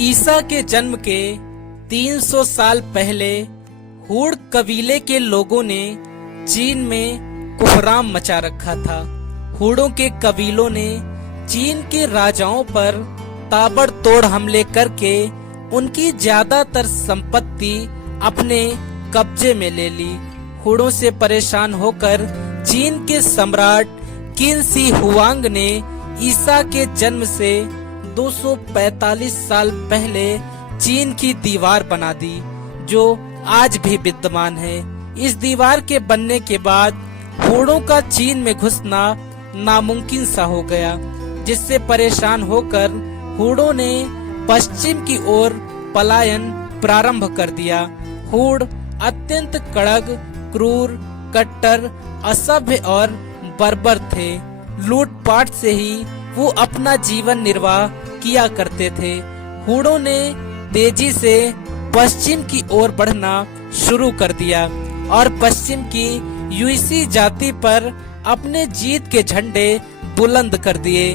ईसा के जन्म के 300 साल पहले हूण कबीले के लोगों ने चीन में कोहराम मचा रखा था। हूणों के कबीलों ने चीन के राजाओं पर ताबड़तोड़ हमले करके उनकी ज्यादातर संपत्ति अपने कब्जे में ले ली। हूणों से परेशान होकर चीन के सम्राट किन शी हुआंग ने ईसा के जन्म से 245 साल पहले चीन की दीवार बना दी, जो आज भी विद्यमान है। इस दीवार के बनने के बाद हूणों का चीन में घुसना नामुमकिन सा हो गया, जिससे परेशान होकर हूणों ने पश्चिम की ओर पलायन प्रारंभ कर दिया। हूण अत्यंत कड़क, क्रूर, कट्टर, असभ्य और बर्बर थे। लूटपाट से ही वो अपना जीवन निर्वाह किया करते थे। हूणों ने तेजी से पश्चिम की ओर बढ़ना शुरू कर दिया और पश्चिम की युइसी जाति पर अपने जीत के झंडे बुलंद कर दिए।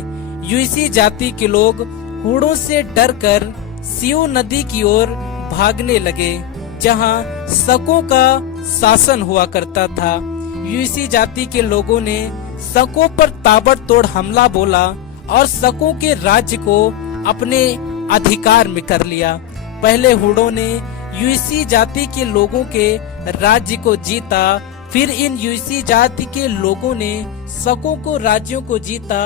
युइसी जाति के लोग हूणों से डरकर सियू नदी की ओर भागने लगे, जहां शकों का शासन हुआ करता था। युइसी जाति के लोगों ने शकों पर ताबड़तोड़ हमला बोला और शकों के राज्य को अपने अधिकार में कर लिया। पहले हूणों ने युइसी जाति के लोगों के राज्य को जीता, फिर इन युइसी जाति के लोगों ने शकों को राज्यों को जीता।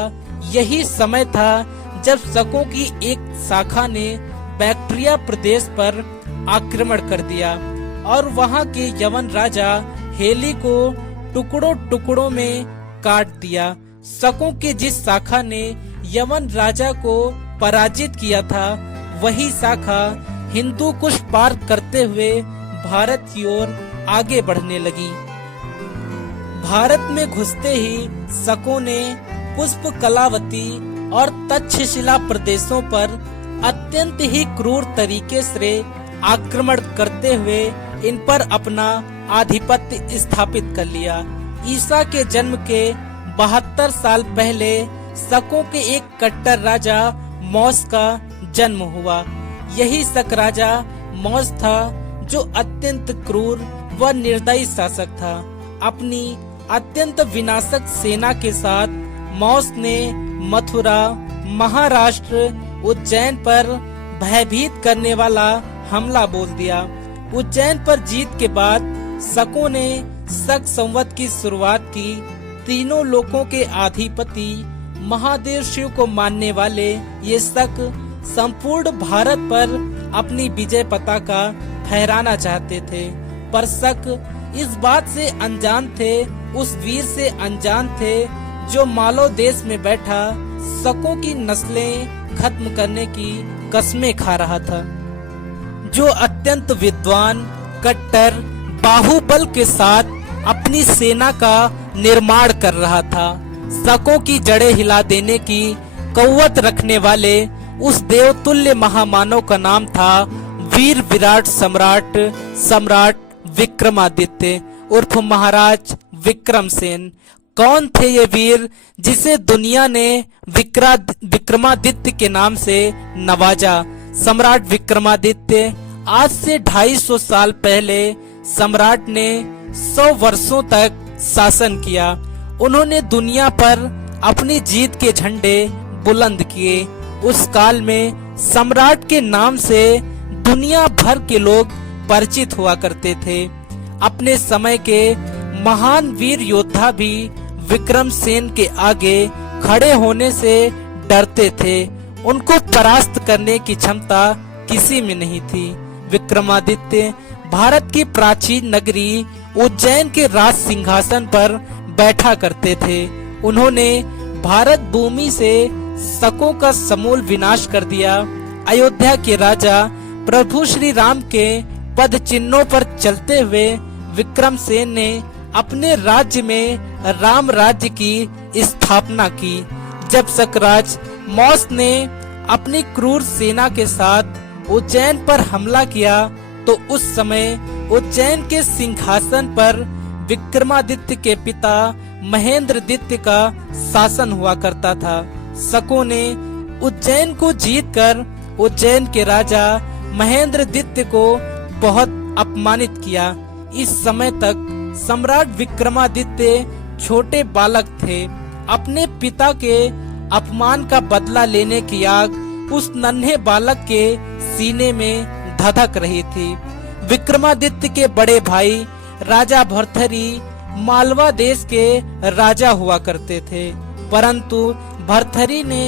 यही समय था जब शकों की एक शाखा ने बैक्ट्रिया प्रदेश पर आक्रमण कर दिया और वहां के यवन राजा हेली को टुकड़ों टुकड़ों में काट दिया। शकों के जिस शाखा ने यवन राजा को पराजित किया था, वही शाखा हिंदू कुश पार करते हुए भारत की ओर आगे बढ़ने लगी। भारत में घुसते ही शकों ने पुष्प कलावती और तक्षशिला प्रदेशों पर अत्यंत ही क्रूर तरीके से आक्रमण करते हुए इन पर अपना आधिपत्य स्थापित कर लिया। ईसा के जन्म के 72 साल पहले शकों के एक कट्टर राजा मौस का जन्म हुआ। यही शक राजा मौस था जो अत्यंत क्रूर व निर्दयी शासक था। अपनी अत्यंत विनाशक सेना के साथ मौस ने मथुरा, महाराष्ट्र, उज्जैन पर भयभीत करने वाला हमला बोल दिया। उज्जैन पर जीत के बाद शकों ने शक संवत की शुरुआत की। तीनों लोकों के अधिपति महादेव शिव को मानने वाले ये शक संपूर्ण भारत पर अपनी विजय पताका फहराना चाहते थे, पर शक इस बात से अनजान थे, उस वीर से अनजान थे जो मालव देश में बैठा शकों की नस्लें खत्म करने की कस्में खा रहा था, जो अत्यंत विद्वान, कट्टर, बाहुबल के साथ अपनी सेना का निर्माण कर रहा था। शकों की जड़ें हिला देने की कौवत रखने वाले उस देवतुल्य महामानव का नाम था वीर विराट सम्राट विक्रमादित्य उर्फ महाराज विक्रमसेन। कौन थे ये वीर जिसे दुनिया ने विक्रमादित्य के नाम से नवाजा? सम्राट विक्रमादित्य आज से 250 साल पहले सम्राट ने 100 वर्षों तक शासन किया। उन्होंने दुनिया पर अपनी जीत के झंडे बुलंद किए। उस काल में सम्राट के नाम से दुनिया भर के लोग परिचित हुआ करते थे। अपने समय के महान वीर योद्धा भी विक्रमसेन के आगे खड़े होने से डरते थे। उनको परास्त करने की क्षमता किसी में नहीं थी। विक्रमादित्य भारत की प्राचीन नगरी उज्जैन के राज सिंहासन पर बैठा करते थे। उन्होंने भारत भूमि से शकों का समूल विनाश कर दिया। अयोध्या के राजा प्रभु श्री राम के पद चिन्हों पर चलते हुए विक्रमसेन ने अपने राज्य में राम राज्य की स्थापना की। जब शकराज मौस ने अपनी क्रूर सेना के साथ उज्जैन पर हमला किया, तो उस समय उज्जैन के सिंहासन पर विक्रमादित्य के पिता महेंद्रदित्य का शासन हुआ करता था। शकों ने उज्जैन को जीतकर उज्जैन के राजा महेंद्रदित्य को बहुत अपमानित किया। इस समय तक सम्राट विक्रमादित्य छोटे बालक थे। अपने पिता के अपमान का बदला लेने की आग उस नन्हे बालक के सीने में धधक रही थी। विक्रमादित्य के बड़े भाई राजा भर्तृहरि मालवा देश के राजा हुआ करते थे, परंतु भर्तृहरि ने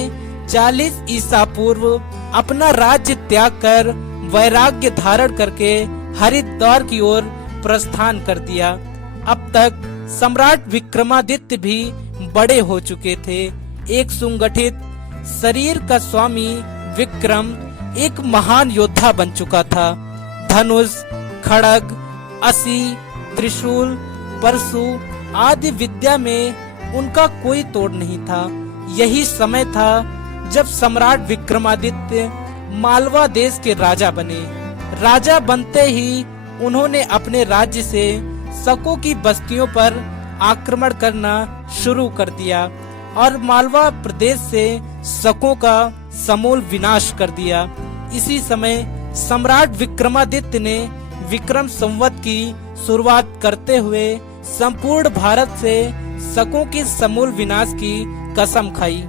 40 ईसा पूर्व अपना राज्य त्याग कर वैराग्य धारण करके हरिद्वार की ओर प्रस्थान कर दिया। अब तक सम्राट विक्रमादित्य भी बड़े हो चुके थे। एक सुगठित शरीर का स्वामी विक्रम एक महान योद्धा बन चुका था। धनुष, खड़ग, असी, त्रिशूल, परशु आदि विद्या में उनका कोई तोड़ नहीं था। यही समय था जब सम्राट विक्रमादित्य मालवा देश के राजा बने। राजा बनते ही उन्होंने अपने राज्य से शकों की बस्तियों पर आक्रमण करना शुरू कर दिया और मालवा प्रदेश से शकों का समूल विनाश कर दिया। इसी समय सम्राट विक्रमादित्य ने विक्रम संवत की शुरुआत करते हुए संपूर्ण भारत से शकों के समूल विनाश की कसम खाई।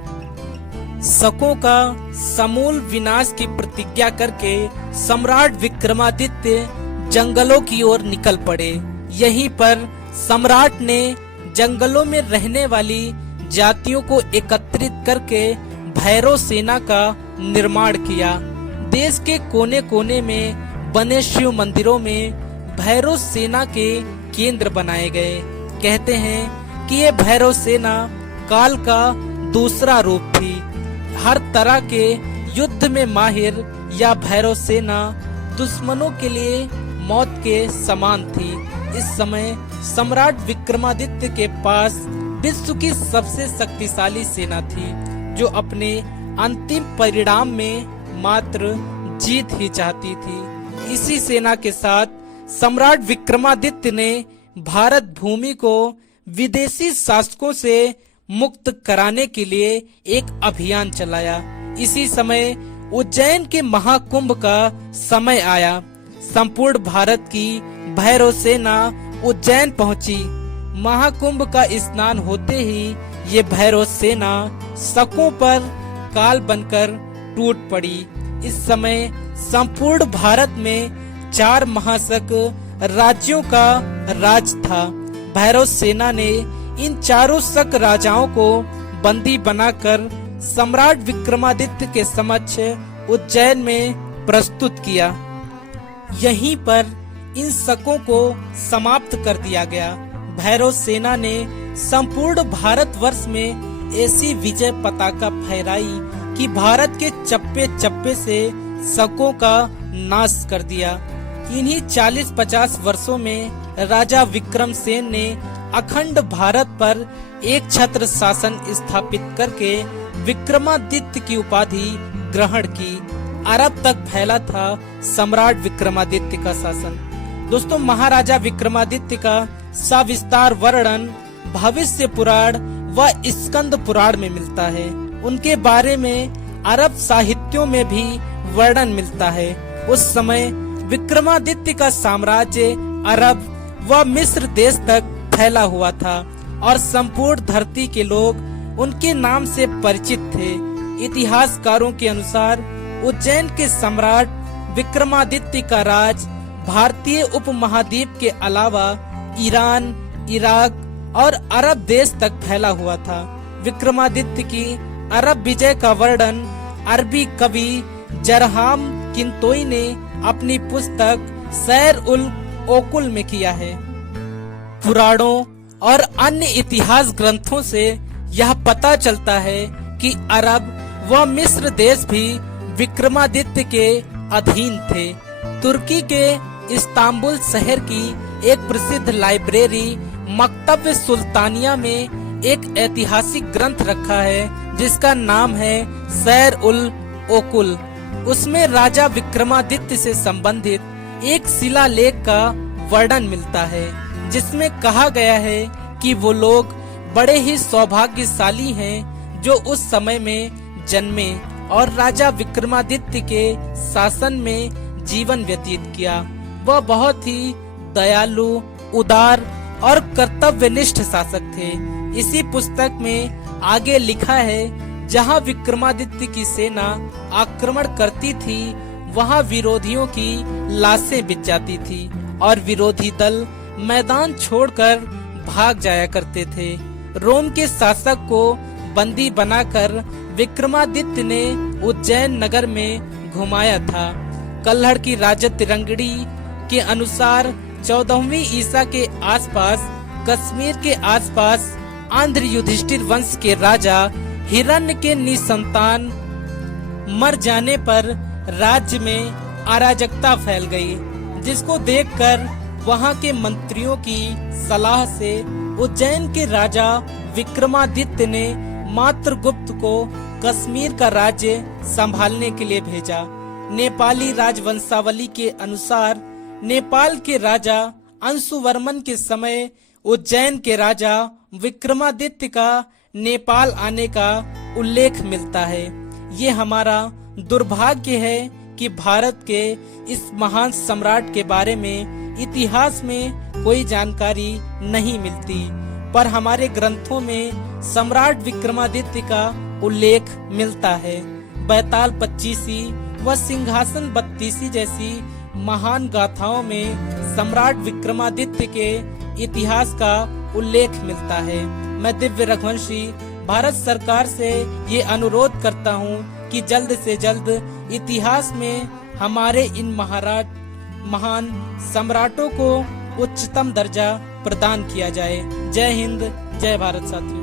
शकों का समूल विनाश की प्रतिज्ञा करके सम्राट विक्रमादित्य जंगलों की ओर निकल पड़े। यहीं पर सम्राट ने जंगलों में रहने वाली जातियों को एकत्रित करके भैरव सेना का निर्माण किया। देश के कोने कोने में बने शिव मंदिरों में भैरव सेना के केंद्र बनाए गए। कहते हैं कि ये भैरव सेना काल का दूसरा रूप थी। हर तरह के युद्ध में माहिर या भैरव सेना दुश्मनों के लिए मौत के समान थी। इस समय सम्राट विक्रमादित्य के पास विश्व की सबसे शक्तिशाली सेना थी, जो अपने अंतिम परिणाम में मात्र जीत ही चाहती थी। इसी सेना के साथ सम्राट विक्रमादित्य ने भारत भूमि को विदेशी शासकों से मुक्त कराने के लिए एक अभियान चलाया। इसी समय उज्जैन के महाकुंभ का समय आया। संपूर्ण भारत की भैरव सेना उज्जैन पहुंची। महाकुंभ का स्नान होते ही ये भैरव सेना शकों पर काल बनकर टूट पड़ी। इस समय संपूर्ण भारत में 4 महाशक राज्यों का राज था। भैरव सेना ने इन चारों शक राजाओं को बंदी बनाकर सम्राट विक्रमादित्य के समक्ष उज्जैन में प्रस्तुत किया। यहीं पर इन शकों को समाप्त कर दिया गया। भैरव सेना ने संपूर्ण भारतवर्ष में ऐसी विजय पताका फहराई कि भारत के चप्पे चप्पे से शकों का नाश कर दिया। इन्हीं 40-50 वर्षों में राजा विक्रमसेन ने अखंड भारत पर एक छत्र शासन स्थापित करके विक्रमादित्य की उपाधि ग्रहण की। अरब तक फैला था सम्राट विक्रमादित्य का शासन। दोस्तों, महाराजा विक्रमादित्य का सविस्तार वर्णन भविष्य पुराण व स्कंद पुराण में मिलता है। उनके बारे में अरब साहित्यों में भी वर्णन मिलता है। उस समय विक्रमादित्य का साम्राज्य अरब व मिस्र देश तक फैला हुआ था और संपूर्ण धरती के लोग उनके नाम से परिचित थे। इतिहासकारों के अनुसार उज्जैन के सम्राट विक्रमादित्य का राज भारतीय उपमहाद्वीप के अलावा ईरान, इराक और अरब देश तक फैला हुआ था। विक्रमादित्य की अरब विजय का वर्णन अरबी कवि जरहाम किंतोई ने अपनी पुस्तक सैर उल ओकुल में किया है। पुराणों और अन्य इतिहास ग्रंथों से यह पता चलता है कि अरब व मिस्र देश भी विक्रमादित्य के अधीन थे। तुर्की के इस्तांबुल शहर की एक प्रसिद्ध लाइब्रेरी मकतब सुल्तानिया में एक ऐतिहासिक ग्रंथ रखा है जिसका नाम है सैर उल ओकुल। उसमें राजा विक्रमादित्य से संबंधित एक शिलालेख का वर्णन मिलता है, जिसमें कहा गया है कि वो लोग बड़े ही सौभाग्यशाली हैं जो उस समय में जन्मे और राजा विक्रमादित्य के शासन में जीवन व्यतीत किया। वह बहुत ही दयालु, उदार और कर्तव्यनिष्ठ शासक थे। इसी पुस्तक में आगे लिखा है, जहाँ विक्रमादित्य की सेना आक्रमण करती थी वहाँ विरोधियों की लाशें बिछ जाती थी और विरोधी दल मैदान छोड़कर भाग जाया करते थे। रोम के शासक को बंदी बनाकर विक्रमादित्य ने उज्जैन नगर में घुमाया था। कल्हड़ की राजा तिरंगड़ी के अनुसार 14वीं ईसा के आसपास कश्मीर के आसपास आंध्र युधिष्ठिर वंश के राजा हिरण्य के निसंतान मर जाने पर राज्य में अराजकता फैल गई, जिसको देखकर वहां के मंत्रियों की सलाह से उज्जैन के राजा विक्रमादित्य ने मात्रगुप्त को कश्मीर का राज्य संभालने के लिए भेजा। नेपाली राजवंशावली के अनुसार नेपाल के राजा अंशुवर्मन के समय उज्जैन के राजा विक्रमादित्य का नेपाल आने का उल्लेख मिलता है। ये हमारा दुर्भाग्य है कि भारत के इस महान सम्राट के बारे में इतिहास में कोई जानकारी नहीं मिलती, पर हमारे ग्रंथों में सम्राट विक्रमादित्य का उल्लेख मिलता है। बैताल 25 व सिंहासन 32 जैसी महान गाथाओं में सम्राट विक्रमादित्य के इतिहास का उल्लेख मिलता है। मैं दिव्य रघुवंशी भारत सरकार से ये अनुरोध करता हूँ कि जल्द से जल्द इतिहास में हमारे इन महान सम्राटों को उच्चतम दर्जा प्रदान किया जाए। जय हिंद, जय भारत साथियों।